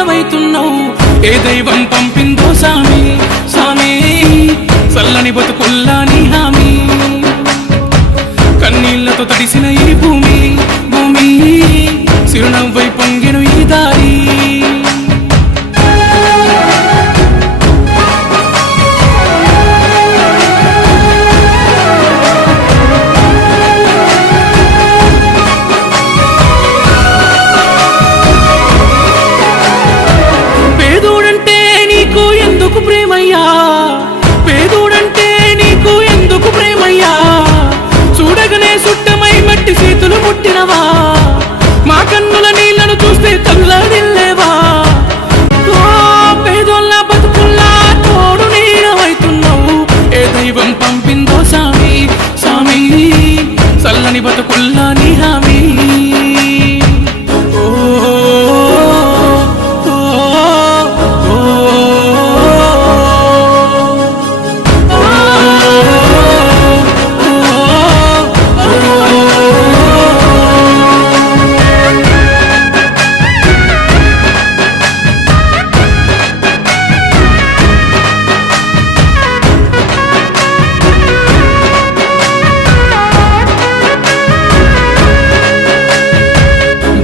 నీడవైతున్నావు ఏ దైవం పంపిందో సామి సామి చల్లని బతుకుల్లా నీ హామీ కన్నీళ్లతో తడిసిన ఈ భూమి భూమి చిరునవ్వై పొంగెను ఈ దారి పేదోడంటే నీకు ఎందుకు ప్రేమయ్యా పేదోడంటే నీకు ఎందుకు ప్రేమయ్యా చూడగనే సుట్టమై మట్టి చేతులు ముట్టినవా మా కన్నుల నీళ్లను చూస్తే కళ్ళడిల్లేవా ఓ పేదోళ్ళ బతుకుల్లా తోడు నీడవైతున్నావు ఏ దైవం పంపిందో సామి సామి చల్లని బతుకుల్లా నీ హామీ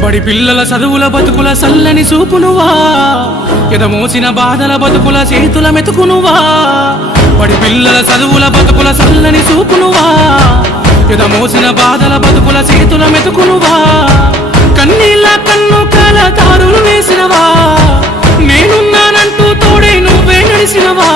బడి పిల్లల చదువుల బతుకుల సల్లని చూపునువా ఎదమోసిన బాధల బతుకుల చేతుల మెతుకునువా బడి పిల్లల చదువుల బతుకుల సల్లని చూపునువా ఎదమోసిన బాధల బతుకుల చేతుల మెతుకునువా కన్నీళ్ళ కన్ను కాల తారులు వేసినవా నేనున్నానంటూ తోడే నువ్వే నడిసినవా